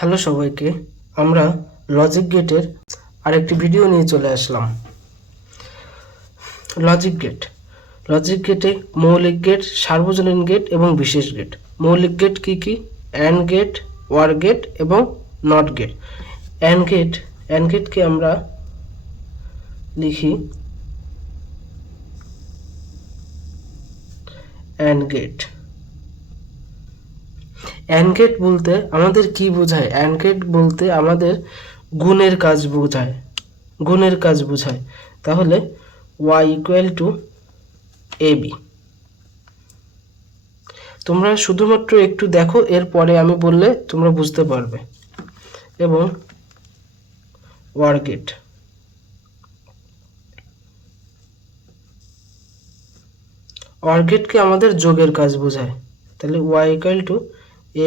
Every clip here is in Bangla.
হ্যালো সবাইকে, আমরা লজিক গেটের আরেকটি ভিডিও নিয়ে চলে আসলাম। লজিক গেটে মৌলিক গেট, সার্বজনীন গেট এবং বিশেষ গেট। মৌলিক গেট কি কি? অ্যান্ড গেট, ওয়ার গেট এবং নট গেট। অ্যান্ড গেটকে আমরা লিখি অ্যান্ড গেট। অ্যান্ড গেট বলতে আমাদের কি বোঝায়? অ্যান্ড গেট বলতে আমাদের গুণের কাজ বোঝায়। তাহলে y ইকুয়াল টু ab। তোমরা শুধুমাত্র একটু দেখো, এরপরে আমি বললে তোমরা বুঝতে পারবে। এবং ওয়ার গেট, ওয়ার গেটকে আমাদের যোগের কাজ বোঝায়। তাহলে y equal to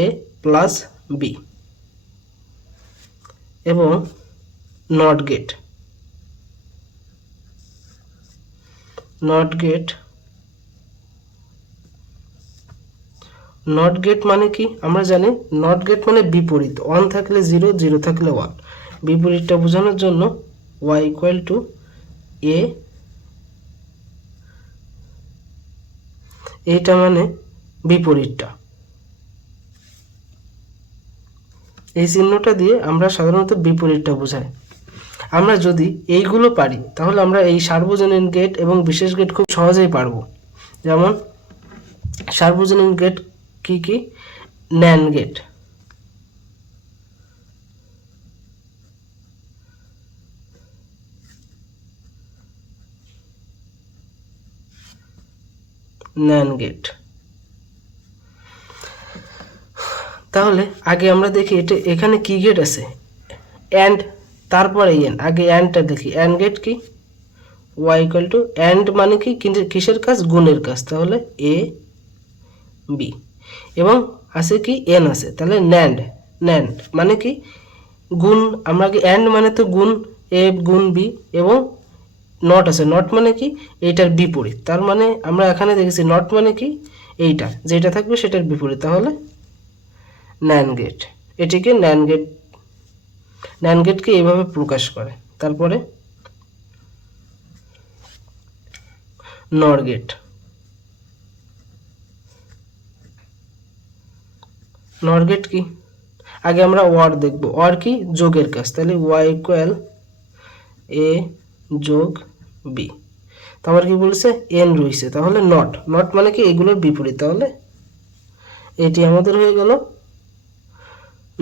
a plus b। এবং নট গেট, নট গেট মানে কি? আমরা জানি নট গেট মানে বিপরীত। 1 থাকলে 0, 0 থাকলে 1। বিপরীতটা বোঝানোর জন্য y ইকুয়াল টু a, এইটা মানে বিপরীতটা। এই চিহ্নটা দিয়ে আমরা সাধারণত বিপরীতটা বোঝাই। আমরা যদি এইগুলো পারি তাহলে আমরা এই সার্বজনীন গেট এবং বিশেষ গেট খুব সহজেই পারবো। যেমন সার্বজনীন গেট কি কি? ন্যান্ড গেট, তাহলে আগে আমরা দেখি এখানে কি গেট আছে। অ্যান্ড, তারপরে এন। আগে অ্যান্ডটা দেখি। অ্যান্ড গেট কি? y ইকুয়াল টু, অ্যান্ড মানে কি? কিসের কাজ? গুণের কাজ। তাহলে a b। এবং আছে কি? এন আছে। তাহলে ন্যান্ড মানে কি? গুণ। আমরা আগে অ্যান্ড মানে তো গুণ, a গুণ b। এবং নট আছে। নট মানে কি? এইটার বিপরীত। তার মানে আমরা এখানে দেখেছি নট মানে কি? এইটা যেটা থাকবে সেটার বিপরীত। তাহলে ন্যান্ড গেট। এটিকে ন্যান্ড গেটকে এইভাবে প্রকাশ করে। তারপরে নর গেট, নর গেট কি? আগে আমরা ওয়ার দেখব। ওয়ার কি? যোগের কাজ। তাহলে y ইকুয়াল a যোগ b। তারপর কি বলেছে? n রয়েছে। তাহলে নট মানে কি? এগুলোর বিপরীত। তাহলে এটি আমাদের হয়ে গেল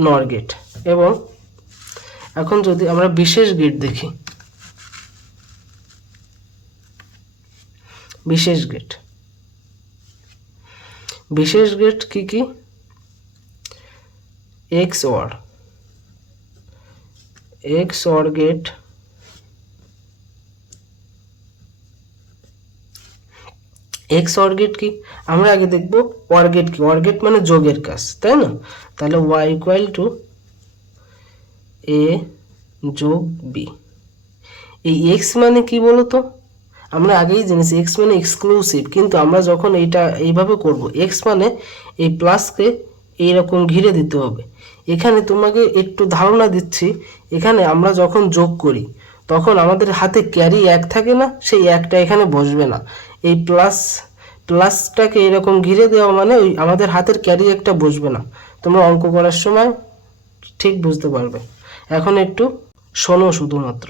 নর গেট। এবং এখন যদি আমরা বিশেষ গেট দেখি, বিশেষ গেট কি কি? XOR গেট, XOR গেট কি? আমরা আগে দেখব OR গেট কি? OR গেট মানে যোগের কাজ, তাই না? তাহলে y ইকুয়াল টু a যোগ b। এই x মানে কি বলতো? আমরা আগেই জেনেছি x মানে এক্সক্লুসিভ, কিন্তু আমরা যখন এইভাবে করব, x মানে এই প্লাসকে এইরকম ঘিরে দিতে হবে। এখানে তোমাকে একটু ধারণা দিচ্ছি, এখানে আমরা যখন যোগ করি তখন আমাদের হাতে ক্যারি 1 থাকে না? সেই 1টা এখানে বসবে না। এই প্লাসটাকে এরকম ঘিরে দেওয়া মানে ওই আমাদের হাতের ক্যারি 1টা বসবে না। তোমরা অঙ্ক করার সময় ঠিক বুঝতে পারবে। এখন একটু শোনো শুধুমাত্র।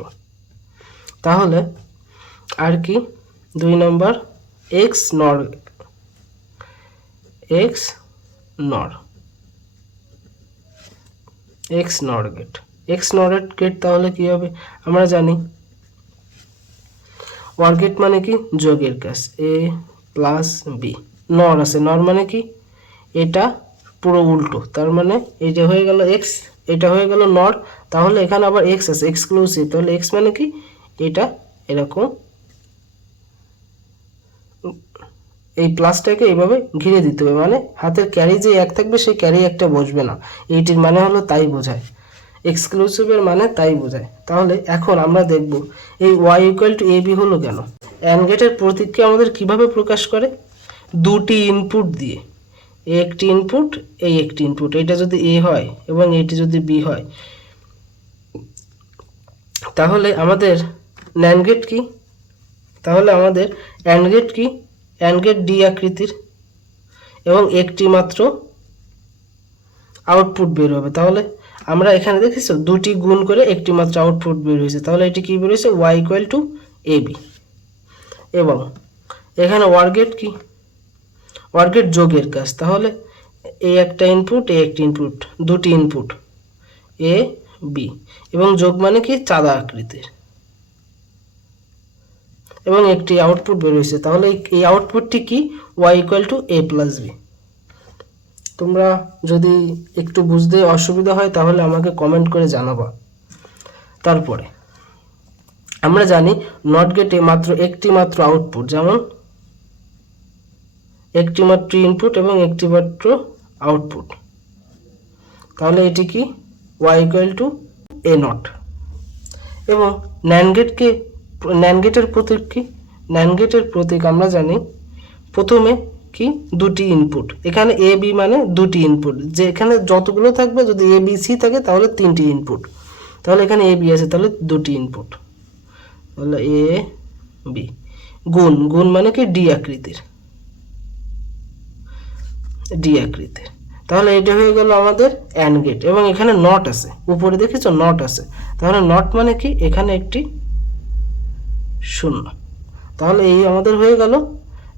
তাহলে আর কি? 2 নম্বর x নর গেট। তাহলে কি হবে? আমরা জানি ওয়ার গেট মানে কি? যোগের কাজ, a প্লাস b। নর আছে। নর মানে কি? এটা পুরো উল্টো। তার মানে এই যে হয়ে গেল x, এটা হয়ে গেল নর। তাহলে এখানে আবার x আছে, এক্সক্লুসিভ। তাহলে x মানে কি? এটা এরকম এই প্লাসটাকে এইভাবে ঘিরে দিতে হবে, মানে হাতের ক্যারি যে 1 থাকবে সেই ক্যারি 1টা বসবে না। এইটির মানে হলো তাই বোঝায়, এক্সক্লুসিভের মানে তাই বোঝায়। তাহলে এখন আমরা দেখব এই y ইকুয়াল টু ab হলো কেন। অ্যান্ড গেটের প্রতীককে আমাদের কিভাবে প্রকাশ করে? দুটি ইনপুট দিয়ে। এ একটি ইনপুট, এই একটি ইনপুট, এটা যদি এ হয় এবং এটি যদি বি হয়, তাহলে আমাদের ন্যান্ড গেট কি? তাহলে আমাদের অ্যান্ড গেট কি? অ্যান্ড গেট ডি আকৃতির এবং একটি মাত্র আউটপুট বের হবে। তাহলে আমরা এখানে দেখেছো দুটি গুণ করে একটি মাত্র আউটপুট বের হয়েছে, তাহলে এটি কি বের হয়েছে? Y equal to A B. এবং এখানে ওয়ার গেট কি? ওয়ার গেট যোগের কাজ, তাহলে এ একটা ইনপুট, এ একটি ইনপুট, দুটি ইনপুট এ বি, এবং যোগ মানে কি? চাঁদা আকৃতির, এবং একটি আউটপুট বের হয়েছে, তাহলে এই আউটপুটটি কি? Y equal to A plus B. তোমরা যদি একটু বুঝতে অসুবিধা হয় তাহলে আমাকে কমেন্ট করে জানাবা। তারপরে আমরা জানি নট গেটে মাত্র একটি মাত্র আউটপুট, যেমন একটি মাত্র ইনপুট এবং একটি মাত্র আউটপুট, তাহলে এটি কি? Y equal to A not. এবং ন্যান্ড গেটকে, ন্যান্ড গেটের প্রতীক কি? ন্যান্ড গেটের প্রতীক আমরা জানি প্রথমে কি? দুটি ইনপুট, এখানে এ বি মানে দুটি ইনপুট, যে এখানে যতগুলো থাকবে, যদি এ বি সি থাকে তাহলে তিনটি ইনপুট, তাহলে এখানে এ বি আছে তাহলে দুটি ইনপুট, তাহলে এ বি গুণ, গুণ মানে কি? ডি আকৃতির, ডি আকৃতির, তাহলে এটা হয়ে গেল আমাদের অ্যান্ড গেট। এবং এখানে নট আছে, উপরে দেখেছো নট আছে, তাহলে নট মানে কি? এখানে একটি শূন্য, তাহলে এই আমাদের হয়ে গেল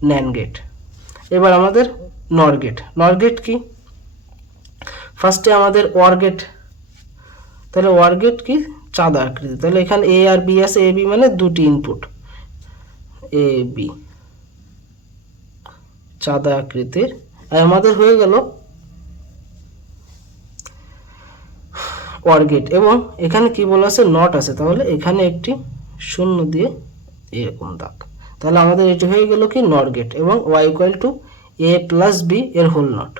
ন্যান্ড গেট। এবার আমাদের নর গেট। নর গেট কি? ফার্স্টে আমাদের ওয়ার গেট, তাহলে ওয়ার গেট কি? চাঁদা আকৃতি, তাহলে এখানে এ আর বি আছে, এ বি মানে দুটি ইনপুট এ বি, চাঁদা আকৃতির, আর আমাদের হয়ে গেল ওয়ার গেট। এবং এখানে কি বলা আছে? নট আছে, তাহলে এখানে একটি শূন্য দিয়ে এরকম দাগ, তাহলে আমাদের এটি হয়ে গেল কি? NOR gate. এবং Y equal to A plus B এর হোল নট।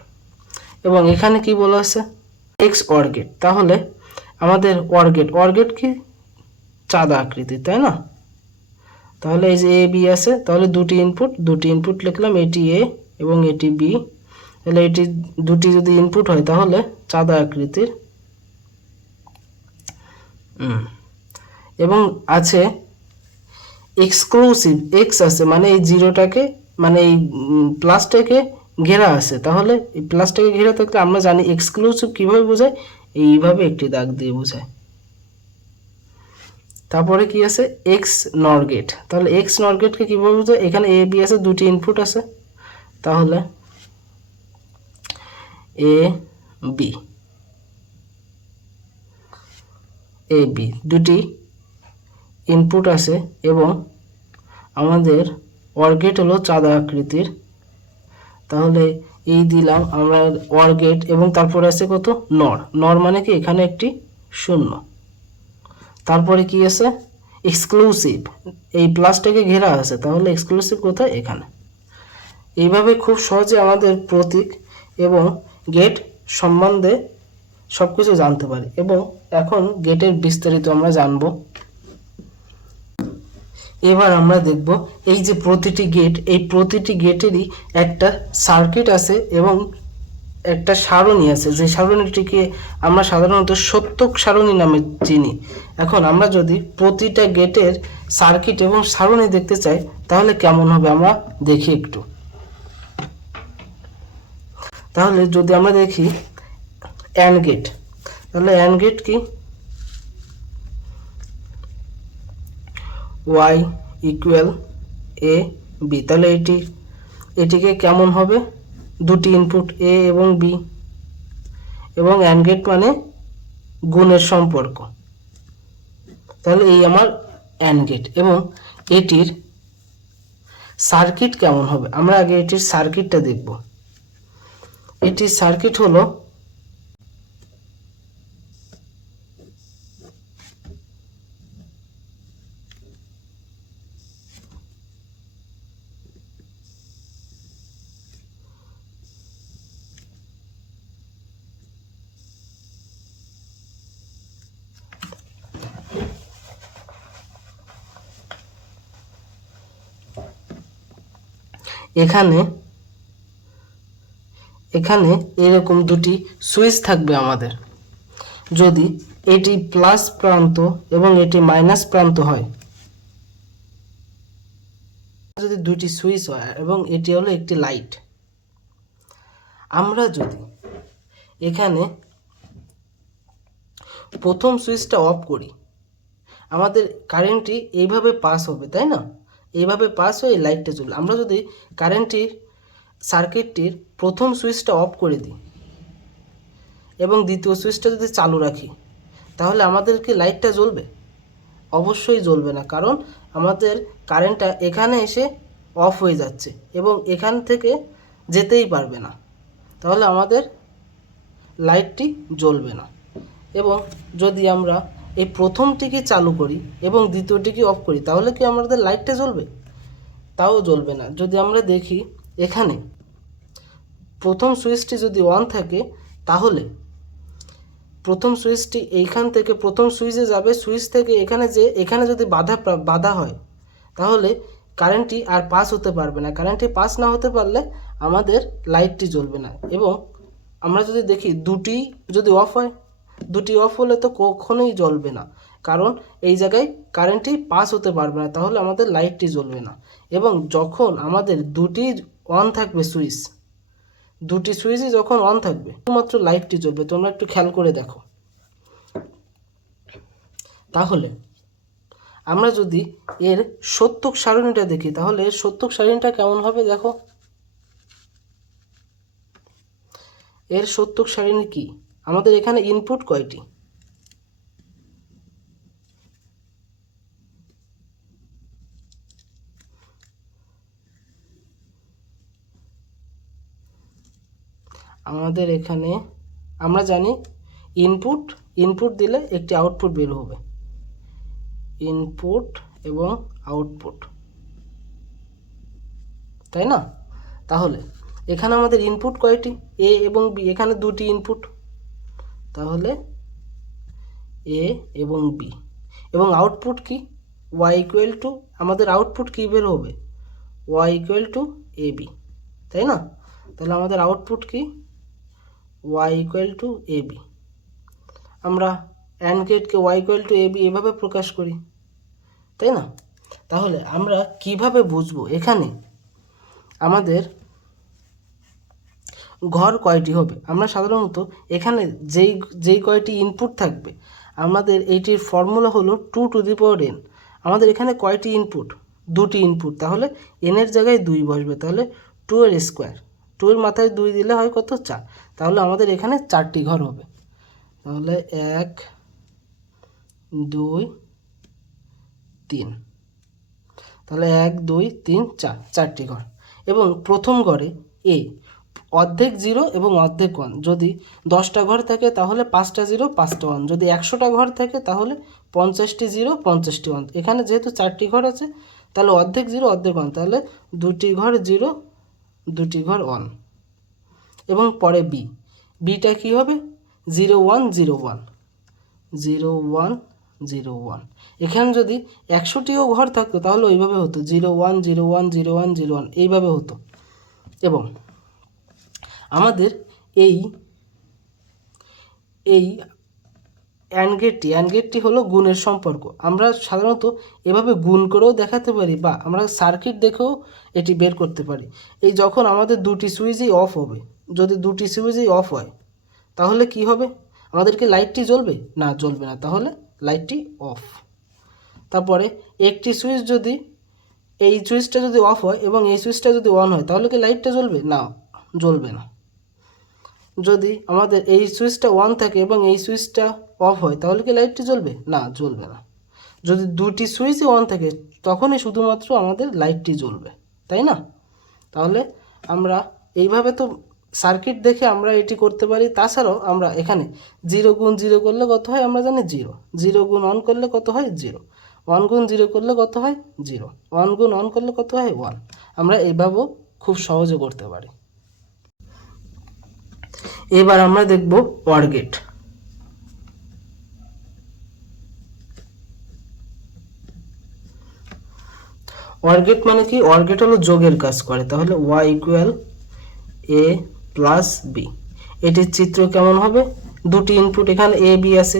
এবং এখানে কি বলা আছে? এক্স অর গেট, তাহলে আমাদের অর গেট, অর গেট কি? চাঁদা আকৃতি, তাই না? তাহলে এই যে এ বি আছে, তাহলে দুটি ইনপুট, দুটি ইনপুট লিখলাম, এটি এ এবং এটি বি, তাহলে এটি দুটি যদি ইনপুট হয় তাহলে চাঁদা আকৃতির, এবং আছে এক্সক্লুসিভ, এক্স আছে মানে এই জিরোটাকে, মানে এই প্লাসটাকে ঘেরা আছে, তাহলে এই প্লাসটাকে ঘেরা থাকলে আমরা জানি এক্সক্লুসিভ কিভাবে বোঝায়? এইভাবে একটি দাগ দিয়ে বোঝায়। তারপরে কি আছে? এক্স নর গেট, তাহলে এক্স নর গেটকে কিভাবে বোঝায়? এখানে এ বি আছে, দুটি ইনপুট আছে, তাহলে এ বি, এ বি দুটি ইনপুট আছে, এবং আমাদের অর গেট হলো চাঁদা আকৃতির, তাহলে এই দিলাম আমরা অর গেট। এবং তারপরে আছে কত? নর, নর মানে কি? এখানে একটি শূন্য, তারপরে কি আছে? এক্সক্লুসিভ, এই প্লাসটাকে ঘেরা আছে, তাহলে এক্সক্লুসিভ কোথায়? এখানে। এইভাবে খুব সহজে আমাদের প্রতীক এবং গেট সম্বন্ধে সব কিছু জানতে পারি। এবং এখন গেটের বিস্তারিত আমরা জানব। এবার আমরা দেখব এই যে প্রতিটি গেট, এই প্রতিটি গেটেরই একটা সার্কিট আছে এবং একটা সারণী আছে, যে সারণীটিকে আমরা সাধারণত সত্যক সারণী নামে চিনি। এখন আমরা যদি প্রতিটা গেটের সার্কিট এবং সারণী দেখতে চাই তাহলে কেমন হবে আমরা দেখি একটু। তাহলে যদি আমরা দেখি অ্যান্ড গেট, তাহলে অ্যান্ড গেট কি? ওয়াই ইকুয়াল এ বি, তাহলে এটিকে কেমন হবে? দুটি ইনপুট এ এবং বি, এবং অ্যান্ড গেট মানে গুণের সম্পর্ক, তাহলে এই আমার অ্যান্ড গেট। এবং এটির সার্কিট কেমন হবে? আমরা আগে এটির সার্কিটটা দেখব। এটির সার্কিট হলো এখানে এখানে এরকম দুটি সুইচ থাকবে আমাদের। যদি এটি প্লাস প্রান্ত এবং এটি মাইনাস প্রান্ত হয়, যদি দুটি সুইচ হয় এবং এটি হলো একটি লাইট, আমরা যদি এখানে প্রথম সুইচটা অফ করি, আমাদের কারেন্টটি এইভাবে পাস হবে, তাই না? এইভাবে পাস হয়ে লাইটটা জ্বলবে। আমরা যদি কারেন্টটির সার্কিটটির প্রথম সুইচটা অফ করে দিই এবং দ্বিতীয় সুইচটা যদি চালু রাখি, তাহলে আমাদের কি লাইটটা জ্বলবে? অবশ্যই জ্বলবে না, কারণ আমাদের কারেন্টটা এখানে এসে অফ হয়ে যাচ্ছে এবং এখান থেকে যেতেই পারবে না, তাহলে আমাদের লাইটটি জ্বলবে না। এবং যদি আমরা এই প্রথমটিকে চালু করি এবং দ্বিতীয়টিকে অফ করি, তাহলে কি আমাদের লাইটটা জ্বলবে? তাও জ্বলবে না। যদি আমরা দেখি এখানে প্রথম সুইচটি যদি অন থাকে, তাহলে প্রথম সুইচটি এইখান থেকে প্রথম সুইচে যাবে, সুইচ থেকে এখানে যদি বাধা হয়, তাহলে কারেন্টটি আর পাস হতে পারবে না। কারেন্টটি পাস না হতে পারলে আমাদের লাইটটি জ্বলবে না। এবং আমরা যদি দেখি দুটি যদি অফ হয়, দুটি অফ হলে তো কখনোই জ্বলবে না, কারণ এই জায়গায় কারেন্টটি পাস হতে পারবে না, তাহলে আমাদের লাইটটি জ্বলবে না। এবং যখন আমাদের দুটি অন থাকবে সুইচ, দুটি সুইচই যখন অন থাকবে, শুধুমাত্র লাইটটি জ্বলবে। তোমরা একটু খেয়াল করে দেখো। তাহলে আমরা যদি এর সত্যক সারণীটা দেখি, তাহলে এর সত্যক সারণীটা কেমন হবে দেখো। এর সত্যক সারণী কি? আমাদের এখানে ইনপুট কয়টি? আমাদের এখানে আমরা জানি ইনপুট দিলে একটি আউটপুট বের হবে, ইনপুট এবং আউটপুট, তাই না? তাহলে এখানে আমাদের ইনপুট কয়টি? এ এবং বি, এখানে দুটি ইনপুট, তাহলে এ এবং বি। এবং আউটপুট কি? ওয়াই ইকুয়াল টু, আমাদের আউটপুট কি বের হবে? Y equal to A B, তাই না? তাহলে আমাদের আউটপুট কি? Y equal to A B. আমরা অ্যান্ড গেটকে Y equal to A B এভাবে প্রকাশ করি, তাই না? তাহলে আমরা কিভাবে বুঝবো এখানে আমাদের ঘর কয়টি হবে? আমরা সাধারণত এখানে যেই কয়টি ইনপুট থাকবে, আমাদের এইটির ফর্মুলা হলো 2 টু দি পাওয়ার n। আমাদের এখানে কয়টি ইনপুট? দুটি ইনপুট, তাহলে n এর জায়গায় 2 বসবে, তাহলে 2 এর স্কোয়ার, 2 এর মাথায় 2 দিলে হয় কত? 4। তাহলে আমাদের এখানে 4টি ঘর হবে। তাহলে 1 2 3, তাহলে 1 2 3 4, 4টি ঘর। এবং প্রথম ঘরে এ অর্ধেক 0 এবং অর্ধেক 1, যদি 10টা ঘর থাকে তাহলে 5টা 0 5টা 1, যদি 100টা ঘর থাকে তাহলে 50টি 0 50টি 1। এখানে যেহেতু 4টি ঘর আছে, তাহলে অর্ধেক 0 অর্ধেক 1, তাহলে 2টি ঘর 0 2টি ঘর 1। এবং পরে বিটা কি হবে? 0 1 0 1 0 1 0 1। এখানে যদি 100টিও ঘর থাকতো তাহলে ওইভাবে হতো 0 1 0 1 0 1 0 1, এইভাবে হতো। এবং আমাদের এই অ্যান্ড গেটটি হলো গুণের সম্পর্ক। আমরা সাধারণত এভাবে গুণ করেও দেখাতে পারি, বা আমরা সার্কিট দেখেও এটি বের করতে পারি। এই যখন আমাদের দুটি সুইচই অফ হবে, যদি দুটি সুইচই অফ হয়, তাহলে কি হবে? আমাদেরকে লাইটটি জ্বলবে? না, জ্বলবে না, তাহলে লাইটটি অফ। তারপরে একটি সুইচ যদি, এই সুইচটা যদি অফ হয় এবং এই সুইচটা যদি অন হয়, তাহলে কি লাইটটা জ্বলবে? না, জ্বলবে না। যদি আমাদের এই সুইচটা অন থাকে এবং এই সুইচটা অফ হয়, তাহলে কি লাইটটি জ্বলবে? না, জ্বলবে না। যদি দুটি সুইচই অন থাকে, তখনই শুধুমাত্র আমাদের লাইটটি জ্বলবে, তাই না? তাহলে আমরা এইভাবে তো সার্কিট দেখে আমরা এটি করতে পারি। তাছাড়াও আমরা এখানে 0 গুণ 0 করলে কত হয় আমরা জানি? 0। 0 গুণ অন করলে কত হয়? 0। 1 গুণ 0 করলে কত হয়? 0। 1 গুণ অন করলে কত হয়? 1। আমরা এইভাবেও খুব সহজে করতে পারি। এবার আমরা দেখব অর গেট। অর গেট মানে কি? অর গেট হলো যোগের কাজ করে। তাহলে y equal a plus B. এটির চিত্র কেমন হবে? দুটি ইনপুট এখানে এ বি আছে,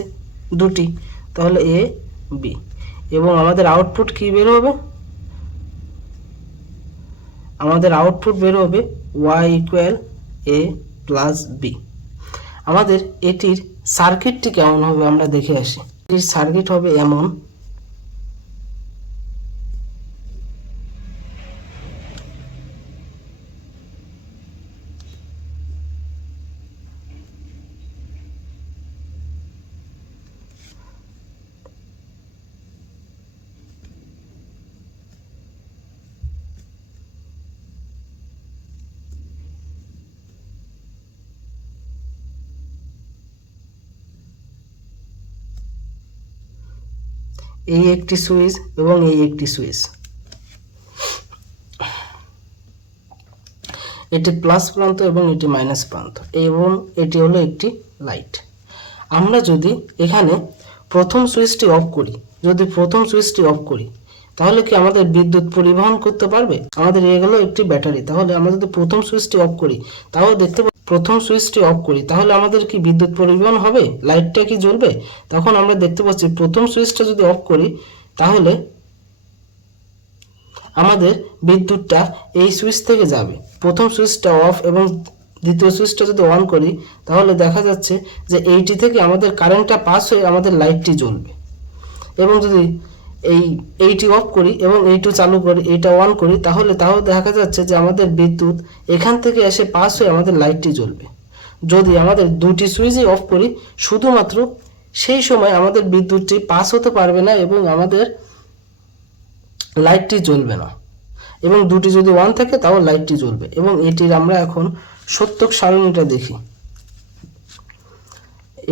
দুটি, তাহলে এ বি, এবং আমাদের আউটপুট কি বের হবে? আমাদের আউটপুট বের হবে y ইকুয়াল এ প্লাস বি। আমাদের এটির সার্কিটটি কেমন হবে আমরা দেখে আসি। এটির সার্কিট হবে এমন, এই একটি সুইচ এবং এই একটি সুইচ, এটি প্লাস প্রান্ত এবং এটি মাইনাস প্রান্ত, এবং এটি হলো একটি লাইট। আমরা যদি এখানে প্রথম সুইচটি অফ করি, তাহলে কি আমাদের বিদ্যুৎ পরিবহন করতে পারবে? আমাদের এগুলো একটি ব্যাটারি, তাহলে আমরা যদি প্রথম সুইচটি অফ করি তাহলে আমাদের কি বিদ্যুৎ পরিবহন হবে? লাইটটা কি জ্বলবে? তখন আমরা দেখতে পাচ্ছি প্রথম সুইচটা যদি অফ করি তাহলে আমাদের বিদ্যুৎটা এই সুইচ থেকে যাবে। প্রথম সুইচটা অফ এবং দ্বিতীয় সুইচটা যদি অন করি তাহলে দেখা যাচ্ছে যে এইটি থেকে আমাদের কারেন্টটা পাস হয়ে আমাদের লাইটটি জ্বলবে। এবং যদি এইটি অফ করি এবং এইটু চালু করি, এইটা অন করি, তাহলে দেখা যাচ্ছে যে আমাদের বিদ্যুৎ এখান থেকে এসে পাস হয়ে আমাদের লাইটটি জ্বলবে। যদি আমাদের দুটি সুইচই অফ করি, শুধুমাত্র সেই সময় আমাদের বিদ্যুৎটি পাস হতে পারবে না এবং আমাদের লাইটটি জ্বলবে না। এবং দুটি যদি অন থাকে তাও লাইটটি জ্বলবে। এবং এটির আমরা এখন সত্যক সারণীটা দেখি।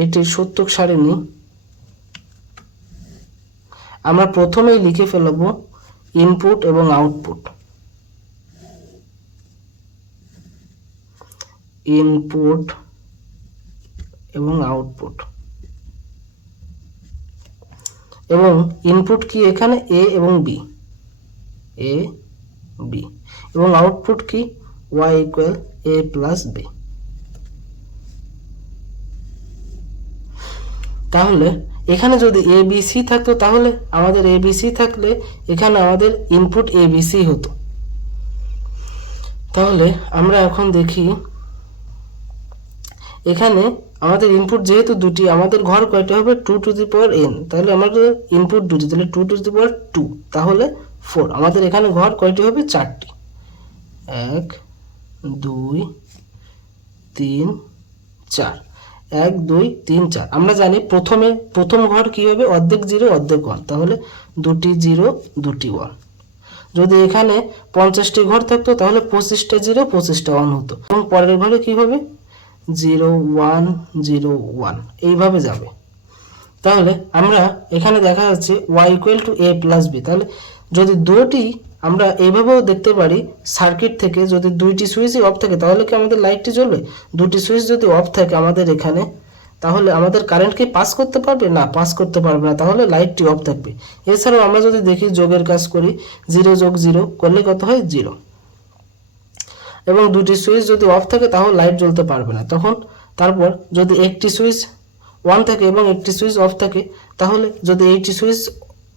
এটির সত্যক সারণী আমরা প্রথমেই লিখে ফেলব ইনপুট এবং আউটপুট। ইনপুট এবং আউটপুট, এবং ইনপুট কি এখানে এ এবং বি, এবং আউটপুট কি y ইকুয়াল এ প্লাস বি। তাহলে এখানে যদি এ বি সি থাকতো, তাহলে আমাদের এ বি সি থাকলে এখানে আমাদের ইনপুট এ বি সি হতো। তাহলে আমরা এখন দেখি এখানে আমাদের ইনপুট যেহেতু দুটি, আমাদের ঘর কয়টা হবে? 2 টু দি পাওয়ার n, তাহলে আমাদের ইনপুট দুটি, তাহলে 2 টু দি পাওয়ার 2, তাহলে 4। আমাদের এখানে ঘর কয়টি হবে? 4টি। 1 2 3 4, 1 2 3 4। আমরা জানি প্রথম ঘর কি হবে? অর্ধেক 0 অর্ধেক 1, তাহলে দুটি 0 দুটি 1। যদি এখানে 50টি ঘর থাকতো তাহলে 25টা 0 25টা 1 হতো, এবং পরের ঘরে কি হবে? 0 1 0 1, এইভাবে যাবে। তাহলে আমরা এখানে দেখা যাচ্ছে y equal to a plus B. তাহলে যদি দুটি আমরা এইভাবেও দেখতে পারি সার্কিট থেকে, যদি দুইটি সুইচই অফ থাকে তাহলে কি আমাদের লাইটটি জ্বলবে? দুটি সুইচ যদি অফ থাকে আমাদের এখানে, তাহলে আমাদের কারেন্ট কি পাস করতে পারবে? না, পাস করতে পারবে না, তাহলে লাইটটি অফ থাকবে। এছাড়াও আমরা যদি দেখি যোগের কাজ করি, 0 যোগ 0 করলে কত হয়? 0। এবং দুটি সুইচ যদি অফ থাকে তাহলে লাইট জ্বলতে পারবে না। তারপর যদি একটি সুইচ অন থাকে এবং একটি সুইচ অফ থাকে, তাহলে যদি এইটি সুইচ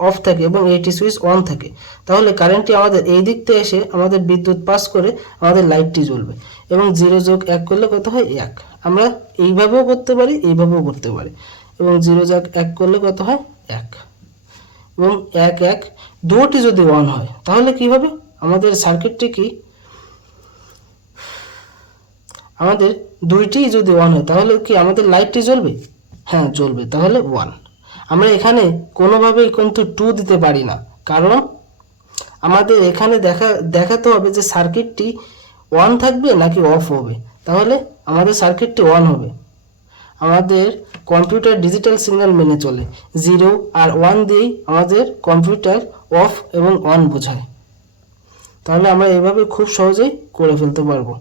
অফ থাকে এবং এইটি সুইচ অন থাকে, তাহলে কারেন্টটি আমাদের এই দিক থেকে এসে আমাদের বিদ্যুৎ পাস করে আমাদের লাইটটি জ্বলবে। এবং 0 যোগ 1 করলে কত হয়? 1। আমরা এইভাবেও করতে পারি, এইভাবেও করতে পারি। এবং 0 যোগ 1 করলে কত হয়? 1। এবং 1 1 দুটি যদি অন হয় তাহলে কি হবে? আমাদের সার্কিটটি কি, আমাদের দুইটিই যদি অন হয় তাহলে কি আমাদের লাইটটি জ্বলবে? হ্যাঁ, জ্বলবে। তাহলে 1। আমরা এখানে কোনোভাবেই কিন্তু 2 দিতে পারি না, কারণ আমাদের এখানে দেখাতে হবে যে সার্কিটটি অন থাকবে নাকি অফ হবে। তাহলে আমাদের সার্কিটটি অন হবে। আমাদের কম্পিউটার ডিজিটাল সিগন্যাল মেনে চলে, 0 আর 1 দিয়েই আমাদের কম্পিউটার অফ এবং অন বোঝায়। তাহলে আমরা এইভাবে খুব সহজেই করে ফেলতে পারবো।